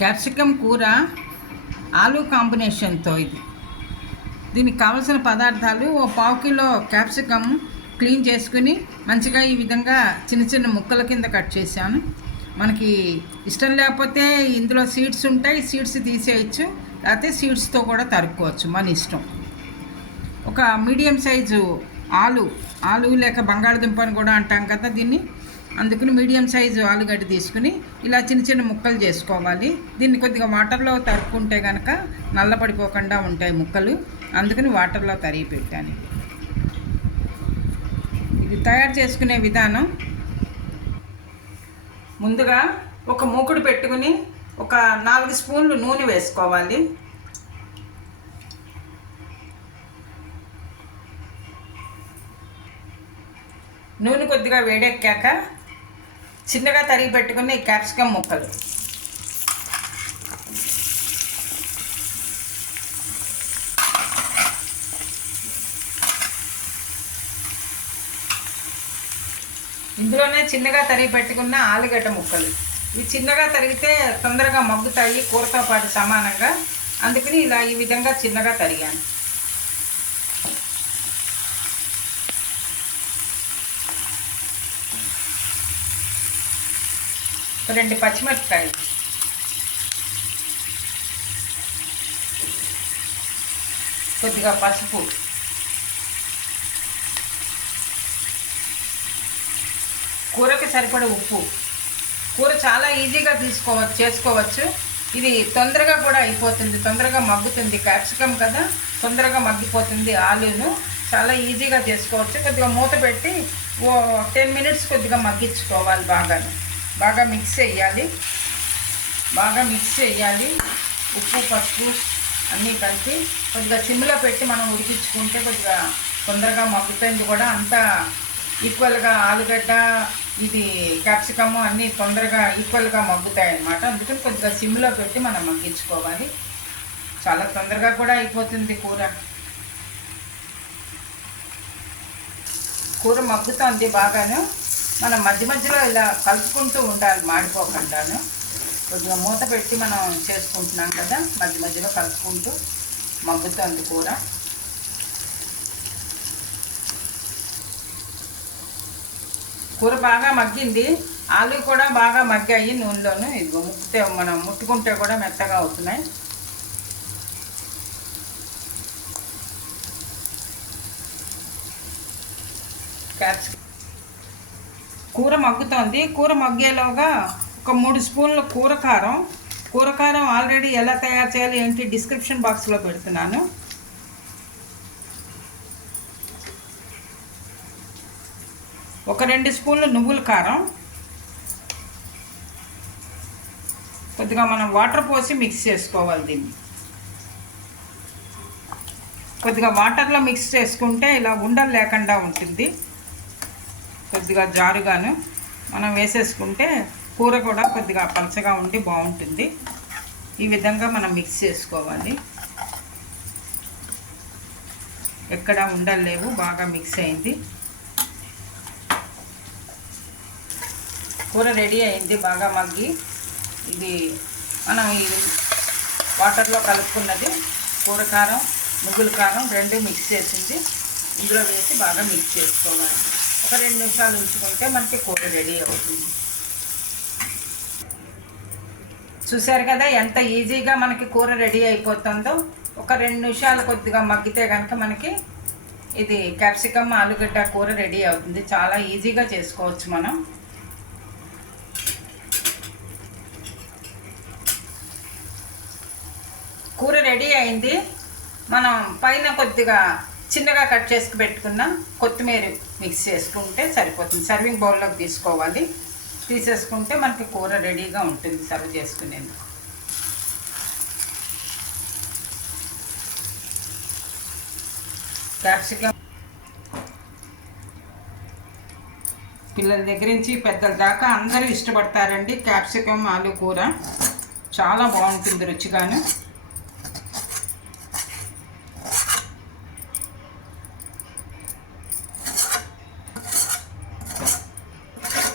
Capsicum కూర ఆలు కాంబినేషన్తో ఇది. దీనికి కావలసిన పదార్థాలు ఓ పావు కిలో క్యాప్సికమ్ క్లీన్ చేసుకుని మంచిగా ఈ విధంగా చిన్న చిన్న ముక్కల కింద కట్ చేశాను. మనకి ఇష్టం లేకపోతే ఇందులో సీడ్స్ ఉంటాయి సీడ్స్ తీసేయచ్చు లేకపోతే సీడ్స్తో కూడా తరుక్కోవచ్చు మన ఇష్టం. ఒక మీడియం సైజు ఆలు ఆలు లేక బంగాళదుంప అని కూడా అంటాం కదా దీన్ని. అందుకని మీడియం సైజు ఆలుగడ్డ తీసుకుని ఇలా చిన్న చిన్న ముక్కలు చేసుకోవాలి. దీన్ని కొద్దిగా వాటర్లో తరుక్కుంటే కనుక నల్లపడిపోకుండా ఉంటాయి ముక్కలు. అందుకని వాటర్లో తరిగి పెట్టాను. ఇది తయారు చేసుకునే విధానం. ముందుగా ఒక మూకుడు పెట్టుకుని ఒక నాలుగు స్పూన్లు నూనె వేసుకోవాలి. నూనె కొద్దిగా వేడెక్కాక చిన్నగా తరిగి పెట్టుకుని క్యాప్సికమ్ ముక్కలు. ఇందులోనే చిన్నగా తరిగి పెట్టుకున్న ఆలుగడ్డ ముక్కలు. ఇవి చిన్నగా తరిగితే తొందరగా మగ్గుతాయి కూరతో పాటు సమానంగా. అందుకని ఇలా ఈ విధంగా చిన్నగా తరిగాను. రెండు పచ్చిమిరపకాయలు. కొద్దిగా పసుపు. కూరకి సరిపడే ఉప్పు. కూర చాలా ఈజీగా తీసుకోవచ్చు చేసుకోవచ్చు. ఇది తొందరగా కూడా అయిపోతుంది. తొందరగా మగ్గుతుంది. క్యాప్సికమ్ కదా తొందరగా మగ్గిపోతుంది ఆలూను. చాలా ఈజీగా చేసుకోవచ్చు. కొద్దిగా మూత పెట్టి ఓ టెన్ మినిట్స్ కొద్దిగా మగ్గించుకోవాలి బాగానే. బాగా మిక్స్ చేయాలి. బాగా మిక్స్ చేయాలి. ఉప్పు పసుపు అన్నీ కలిపి కొద్దిగా సిమ్లో పెట్టి మనం ఉడికించుకుంటే కొద్దిగా తొందరగా మగ్గుతుంది కూడా. అంతా ఈక్వల్గా ఆలుగడ్డ ఇది క్యాప్సికమ్ అన్నీ తొందరగా ఈక్వల్గా మగ్గుతాయి అన్నమాట. అందుకని కొద్దిగా సిమ్లో పెట్టి మనం మగ్గించుకోవాలి. చాలా తొందరగా కూడా అయిపోతుంది కూర. కూర మగ్గుతుంది బాగాను. మనం మధ్య మధ్యలో ఇలా కలుపుకుంటూ ఉండాలి మాడిపోకుండాను. కొద్దిగా మూత పెట్టి మనం చేసుకుంటున్నాం కదా మధ్య మధ్యలో కలుపుకుంటూ మగ్గుతుంది కూర. కూర బాగా మగ్గింది. ఆలు కూడా బాగా మగ్గాయి నూనెలోను. ఇదిగో ముక్కితే మనం ముట్టుకుంటే కూడా మెత్తగా అవుతున్నాయి. క్యాప్సికమ్ కూర మగ్గుతోంది. కూర మగ్గేలోగా ఒక మూడు స్పూన్ల కూర కారం కూర కారం ఆల్రెడీ ఎలా తయారు చేయాలి ఏంటి డిస్క్రిప్షన్ బాక్స్లో పెడుతున్నాను. ఒక రెండు స్పూన్లు నువ్వుల కారం. కొద్దిగా మనం వాటర్ పోసి మిక్స్ చేసుకోవాలి దీన్ని. కొద్దిగా వాటర్లో మిక్స్ చేసుకుంటే ఇలా ఉండలు లేకుండా ఉంటుంది. కొద్దిగా జారుగాను. మనం వేసేసుకుంటే కూర కూడా కొద్దిగా పలచగా ఉండి బాగుంటుంది. ఈ విధంగా మనం మిక్స్ చేసుకోవాలి. ఎక్కడ ఉండలేవు బాగా మిక్స్ అయింది. కూర రెడీ అయింది బాగా మగ్గి. ఇది మనం ఈ వాటర్లో కలుపుకున్నది కూర కారం నువ్వుల కారం రెండు మిక్స్ చేసింది. ఇందులో వేసి బాగా మిక్స్ చేసుకోవాలి. ఒక రెండు నిమిషాలు ఉంచుకుంటే మనకి కూర రెడీ అవుతుంది. చూశారు కదా ఎంత ఈజీగా మనకి కూర రెడీ అయిపోతుందో? ఒక రెండు నిమిషాలు కొద్దిగా మగ్గితే కనుక మనకి ఇది క్యాప్సికమ్ ఆలుగడ్డ కూర రెడీ అవుతుంది. చాలా ఈజీగా చేసుకోవచ్చు మనం. కూర రెడీ అయింది. మనం పైన కొద్దిగా చిన్నగా కట్ చేసుకు పెట్టుకున్న కొత్తిమీర మిక్స్ చేసుకుంటే సరిపోతుంది. సర్వింగ్ బౌల్లోకి తీసుకోవాలి. తీసేసుకుంటే మనకి కూర రెడీగా ఉంటుంది సర్వ్ చేసుకునేందుకు. క్యాప్సికమ్ పిల్లల దగ్గర నుంచి పెద్దల దాకా అందరూ ఇష్టపడతారండి. క్యాప్సికమ్ ఆలు కూర. చాలా బాగుంటుంది రుచిగాను.